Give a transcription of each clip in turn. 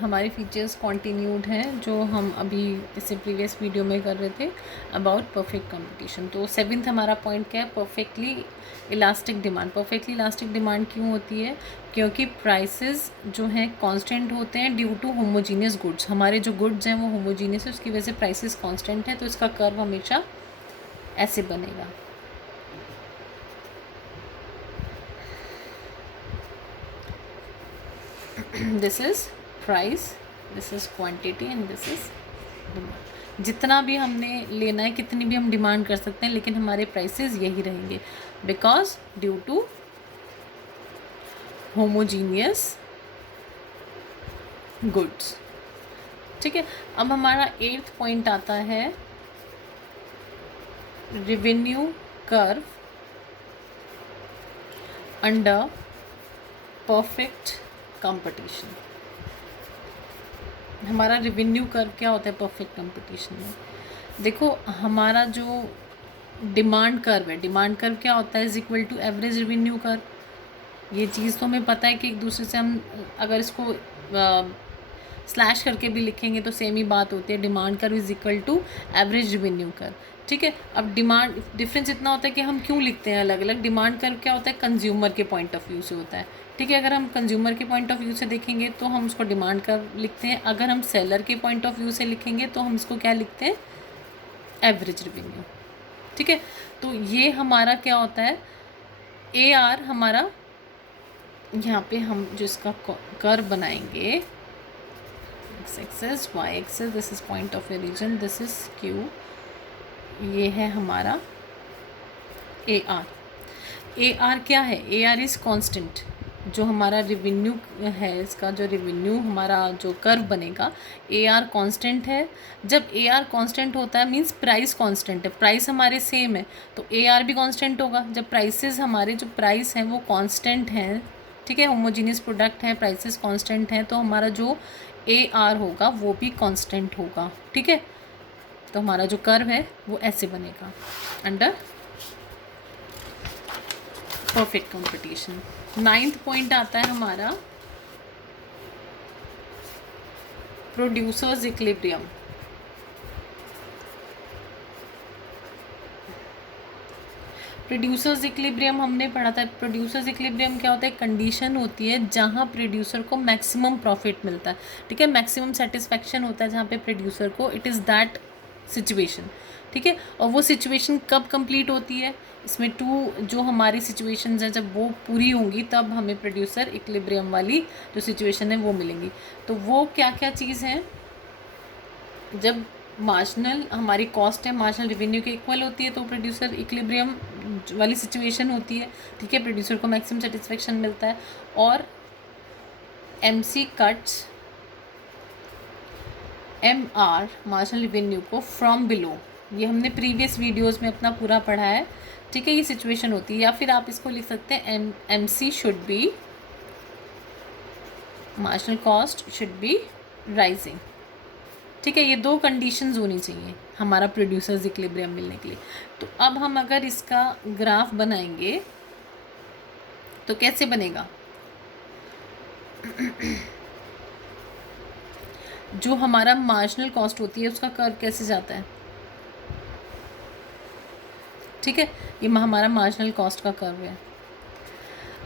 हमारे features continued हैं जो हम अभी इससे प्रीवियस वीडियो में कर रहे थे अबाउट परफेक्ट कंपटीशन। तो सेवन्थ हमारा पॉइंट क्या है, perfectly elastic demand. Perfectly elastic demand क्यों होती है? क्योंकि प्राइसेस जो हैं कांस्टेंट होते हैं ड्यू टू होमोजीनियस गुड्स। हमारे जो गुड्स हैं वो होमोजीनियस है, उसकी वजह से प्राइसेस कांस्टेंट है, तो इसका कर्व हमेशा ऐसे बनेगा। This is price, this is quantity and this is demand. जितना भी हमने लेना है, कितनी भी हम डिमांड कर सकते हैं, लेकिन हमारे प्राइसेस यही रहेंगे because due to homogeneous goods. ठीक है, अब हमारा 8th पॉइंट आता है revenue curve under perfect competition. हमारा रेवेन्यू कर्व क्या होता है परफेक्ट कंपटीशन में? देखो, हमारा जो डिमांड कर्व है, डिमांड कर्व क्या होता है? Is equal to average revenue curve. ये चीज़ तो हमें पता है कि एक दूसरे से हम अगर इसको स्लैश करके भी लिखेंगे तो सेम ही बात होती है। Demand curve is equal to average revenue curve. ठीक है, अब डिमांड डिफरेंस इतना होता है कि हम क्यों लिखते हैं अलग अलग। डिमांड कर्व क्या होता है? कंज्यूमर के पॉइंट ऑफ व्यू से होता है। ठीक है, अगर हम कंज्यूमर के पॉइंट ऑफ व्यू से देखेंगे तो हम उसको डिमांड कर्व लिखते हैं। अगर हम सेलर के पॉइंट ऑफ व्यू से लिखेंगे तो हम इसको क्या लिखते हैं? Average revenue. ठीक है, तो ये हमारा क्या होता है? AR हमारा, यहाँ पे हम जो इसका कर्व बनाएंगे, X axis, Y axis, this is point of origin, this is Q, ये है हमारा AR। AR क्या है? AR is constant. जो हमारा रेवेन्यू है, इसका जो रेवेन्यू हमारा जो कर्व बनेगा, AR कांस्टेंट है। जब AR कांस्टेंट होता है मींस प्राइस कांस्टेंट है, प्राइस हमारे सेम है तो AR भी कांस्टेंट होगा। जब प्राइसेस हमारे जो प्राइस हैं वो कांस्टेंट हैं, ठीक है, होमोजीनियस प्रोडक्ट है, प्राइसेस कांस्टेंट हैं, तो हमारा जो AR होगा वो भी कांस्टेंट होगा। ठीक है, तो हमारा जो कर्व है वो ऐसे बनेगा under perfect competition. 9th point आता है हमारा प्रोड्यूसर्स इक्विलिब्रियम। प्रोड्यूसर्स इक्विलिब्रियम हमने पढ़ा था। प्रोड्यूसर्स इक्विलिब्रियम क्या होता है? कंडीशन होती है जहाँ प्रोड्यूसर को मैक्सिमम प्रॉफिट मिलता है। ठीक है, मैक्सिमम सेटिस्फैक्शन होता है जहाँ पे प्रोड्यूसर को, इट इज़ दैट सिचुएशन। ठीक है, और वो सिचुएशन कब कंप्लीट होती है? इसमें 2 जो हमारी सिचुएशंस हैं, जब वो पूरी होंगी तब हमें प्रोड्यूसर इक्विलिब्रियम वाली जो सिचुएशन है वो मिलेंगी। तो वो क्या क्या चीज़ हैं? जब मार्जिनल हमारी कॉस्ट है मार्जिनल रेवेन्यू के इक्वल होती है तो प्रोड्यूसर इक्विलिब्रियम वाली सिचुएशन होती है। ठीक है, प्रोड्यूसर को मैक्सिमम सेटिस्फेक्शन मिलता है। और MC cuts MR marginal revenue को फ्रॉम बिलो, ये हमने प्रीवियस वीडियोस में अपना पूरा पढ़ा है। ठीक है, ये सिचुएशन होती है। या फिर आप इसको लिख सकते हैं MC should be, marginal cost should be rising. ठीक है, ये 2 कंडीशंस होनी चाहिए हमारा प्रोड्यूसर्स इक्विलिब्रियम मिलने के लिए। तो अब हम अगर इसका ग्राफ बनाएंगे तो कैसे बनेगा? जो हमारा मार्जिनल कॉस्ट होती है उसका कर्व कैसे जाता है? ठीक है, ये हमारा मार्जिनल कॉस्ट का कर्व है।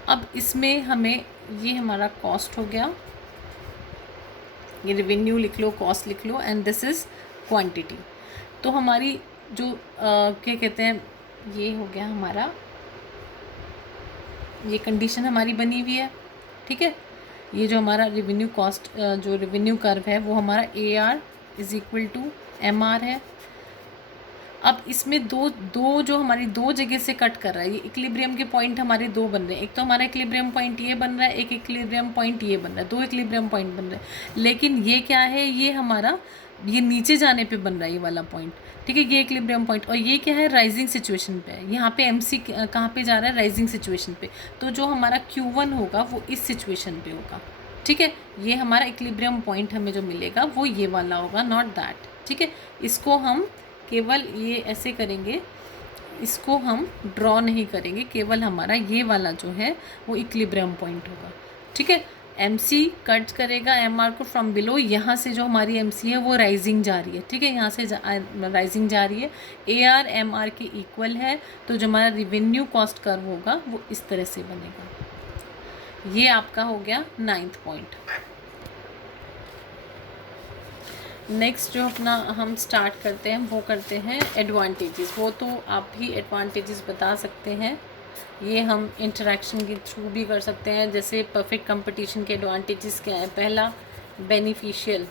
अब इसमें हमें, ये हमारा कॉस्ट हो गया, ये रेवेन्यू लिख लो, कॉस्ट लिख लो, एंड दिस इज़ क्वांटिटी। तो हमारी जो क्या कहते हैं, ये हो गया हमारा, ये कंडीशन हमारी बनी हुई है। ठीक है, ये जो हमारा रेवेन्यू कॉस्ट जो रेवेन्यू कर्व है वो हमारा AR is equal to MR है। अब इसमें दो जो हमारी 2 जगह से कट कर रहा है, ये इक्विलिब्रियम के पॉइंट हमारे 2 बन रहे हैं। एक तो हमारा इक्विलिब्रियम पॉइंट ये बन रहा है, एक इक्विलिब्रियम पॉइंट ये बन रहा है, 2 इक्विलिब्रियम पॉइंट बन रहे हैं। लेकिन ये क्या है? ये हमारा, ये नीचे जाने पे बन रहा है ये वाला पॉइंट। ठीक है, ये इक्विलिब्रियम पॉइंट, और ये क्या है? राइजिंग सिचुएशन पे है। यहाँ पे MC कहाँ पे जा रहा है? राइजिंग सिचुएशन पे। तो जो हमारा Q1 होगा वो इस सिचुएशन पे होगा। ठीक है, ये हमारा इक्विलिब्रियम पॉइंट हमें जो मिलेगा वो ये वाला होगा, नॉट दैट। ठीक है, इसको हम केवल ये ऐसे करेंगे, इसको हम ड्रॉ नहीं करेंगे, केवल हमारा ये वाला जो है वो इक्विलिब्रियम पॉइंट होगा। ठीक है, MC कट करेगा MR को फ्रॉम बिलो, यहाँ से जो हमारी MC है वो राइजिंग जा रही है, ठीक है, यहाँ से राइजिंग जा रही है, AR MR के इक्वल है, तो जो हमारा रिवेन्यू कॉस्ट कर्व होगा वो इस तरह से बनेगा। ये आपका हो गया 9th पॉइंट। नेक्स्ट जो अपना हम स्टार्ट करते हैं वो करते हैं एडवांटेजेस। वो तो आप ही एडवांटेजेस बता सकते हैं, ये हम इंटरेक्शन के थ्रू भी कर सकते हैं। जैसे परफेक्ट कंपटीशन के एडवांटेजेस क्या है? पहला, बेनिफिशियल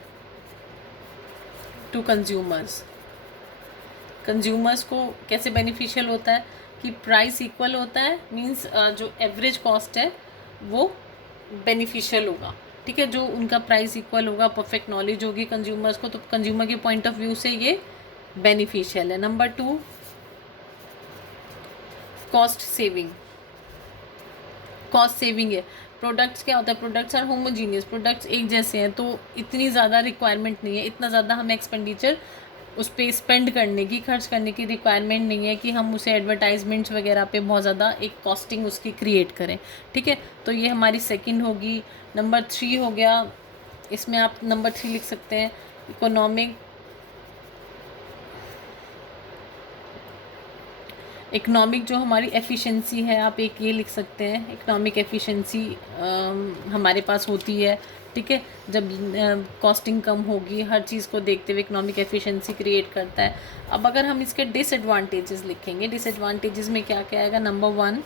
टू कंज्यूमर्स। कंज्यूमर्स को कैसे बेनिफिशियल होता है कि प्राइस इक्वल होता है, मींस जो एवरेज कॉस्ट है वो बेनिफिशियल होगा, ठीक है, जो उनका प्राइस इक्वल होगा, परफेक्ट नॉलेज होगी कंज्यूमर्स को, तो कंज्यूमर के पॉइंट ऑफ व्यू से ये बेनिफिशियल है। Number 2, cost saving. Cost saving है। प्रोडक्ट्स क्या होता है? प्रोडक्ट्स आर होमोजीनियस, प्रोडक्ट्स एक जैसे हैं, तो इतनी ज़्यादा रिक्वायरमेंट नहीं है, इतना ज़्यादा हमें एक्सपेंडिचर उस पर स्पेंड करने की, खर्च करने की रिक्वायरमेंट नहीं है कि हम उसे एडवर्टाइजमेंट्स वगैरह पे बहुत ज़्यादा एक कॉस्टिंग उसकी क्रिएट करें, ठीक है। तो ये हमारी सेकंड होगी। नंबर 3 हो गया, इसमें आप नंबर 3 लिख सकते हैं, इकोनॉमिक जो हमारी एफिशिएंसी है, आप एक ये लिख सकते हैं, इकोनॉमिक एफिशिएंसी हमारे पास होती है, ठीक है, जब कॉस्टिंग कम होगी, हर चीज़ को देखते हुए इकोनॉमिक एफिशिएंसी क्रिएट करता है। अब अगर हम इसके डिसएडवांटेजेस लिखेंगे, डिसएडवांटेजेस में क्या क्या आएगा? Number 1,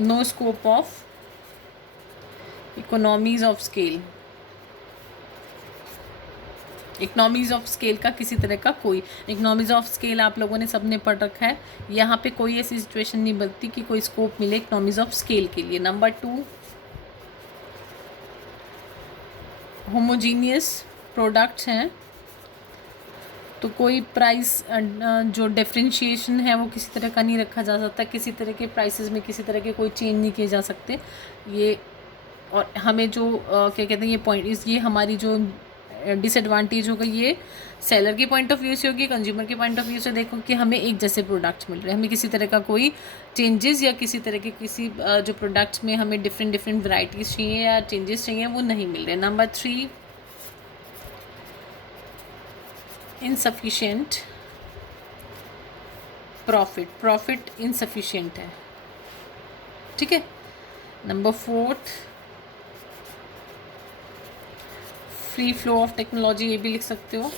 no scope of economies of scale. Economies of scale का किसी तरह का कोई, इकोनॉमीज़ ऑफ स्केल आप लोगों ने सबने पढ़ रखा है, यहाँ पे कोई ऐसी सिचुएशन नहीं बनती कि कोई स्कोप मिले इकोनॉमीज़ ऑफ स्केल के लिए। नंबर 2, होमोजीनियस प्रोडक्ट्स हैं, तो कोई प्राइस जो डिफरेंशिएशन है वो किसी तरह का नहीं रखा जा सकता, किसी तरह के प्राइसेस में किसी तरह के कोई चेंज नहीं किए जा सकते। ये और हमें जो क्या कहते हैं, ये पॉइंट, ये हमारी जो डिसएडवांटेज होगा ये सेलर के पॉइंट ऑफ व्यू से होगी, कंज्यूमर के पॉइंट ऑफ व्यू से देखो कि हमें एक जैसे प्रोडक्ट्स मिल रहे हैं, हमें किसी तरह का कोई चेंजेस या किसी तरह के किसी जो प्रोडक्ट्स में हमें डिफरेंट वैरायटीज़ चाहिए या चेंजेस चाहिए वो नहीं मिल रहे। नंबर 3, इनसफिशिएंट प्रॉफिट इनसफिशिएंट है, ठीक है। Number 4, free flow of technology, ये भी लिख सकते हो।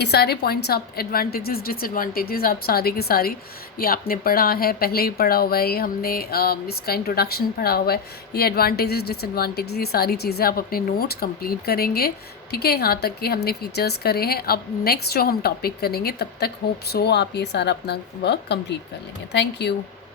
ये सारे पॉइंट्स आप एडवांटेजेस डिसएडवांटेजेस आप सारी की सारी ये आपने पढ़ा है, पहले ही पढ़ा हुआ है, ये हमने इसका इंट्रोडक्शन पढ़ा हुआ है। ये एडवांटेजेस डिसएडवांटेजेस ये सारी चीज़ें आप अपने नोट्स कंप्लीट करेंगे, ठीक है, यहाँ तक कि हमने फीचर्स करे हैं। अब नेक्स्ट जो हम टॉपिक करेंगे तब तक होप सो आप ये सारा अपना वर्क कंप्लीट कर लेंगे। Thank you.